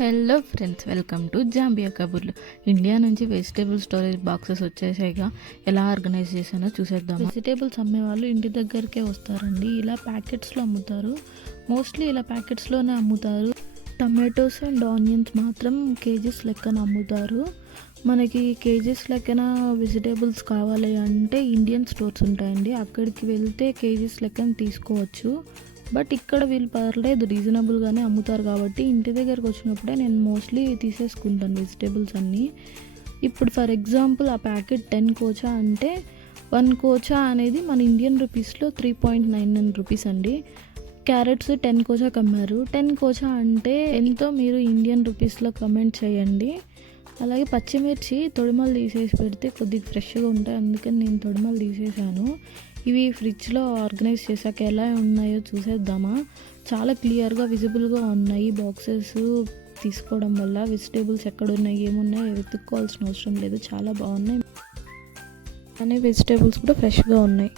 Hello friends, welcome to Zambia కబుర్లు. India నుంచి vegetable storage boxes వచ్చేసాయిగా. ఎలా ఆర్గనైజ్ చేశానో చూసేద్దాం. వెజిటేబుల్స్ అమ్మే వాళ్ళు ఇంటి దగ్గరికే వస్తారండి. ఇలా ప్యాకెట్స్లో అమ్ముతారు. మోస్ట్లీ ఇలా ప్యాకెట్స్లోనే అమ్ముతారు. టమాటోస్ అండ్ ఆనియన్స్ మాత్రం కేజీస్ లెక్కన అమ్ముతారు. మనకి కేజీస్ లెక్కన వెజిటేబుల్స్ కావాలి అంటే ఇండియన్ స్టోర్స్ ఉంటాయండి. అక్కడికి వెళ్తే కేజీస్ లెక్కన తీసుకోవచ్చు. బట్ ఇక్కడ వీళ్ళు పర్లేదు, రీజనబుల్గానే అమ్ముతారు కాబట్టి ఇంటి దగ్గరకు వచ్చినప్పుడే నేను మోస్ట్లీ తీసేసుకుంటాను వెజిటేబుల్స్ అన్నీ. ఇప్పుడు ఫర్ ఎగ్జాంపుల్ ఆ ప్యాకెట్ 10 కోచా అంటే 1 కోచా అనేది మన ఇండియన్ రూపీస్లో 3.99 రూపీస్ అండి. క్యారెట్స్ 10 కోచాకి అమ్మారు. 10 కోచా అంటే ఎంతో మీరు ఇండియన్ రూపీస్లో కమెంట్ చేయండి. అలాగే పచ్చిమిర్చి తొడిమలు తీసేసి పెడితే కొద్దిగా ఫ్రెష్గా ఉంటాయి, అందుకని నేను తొడిమలు తీసేసాను. ఇవి ఫ్రిడ్జ్లో ఆర్గనైజ్ చేశాక ఎలా ఉన్నాయో చూసేద్దామా. చాలా క్లియర్గా విజిబుల్గా ఉన్నాయి. బాక్సెస్ తీసుకోవడం వల్ల వెజిటేబుల్స్ ఎక్కడున్నాయి, ఏమున్నాయి వెతుక్కోవాల్సిన అవసరం లేదు. చాలా బాగున్నాయి. అనే వెజిటేబుల్స్ కూడా ఫ్రెష్గా ఉన్నాయి.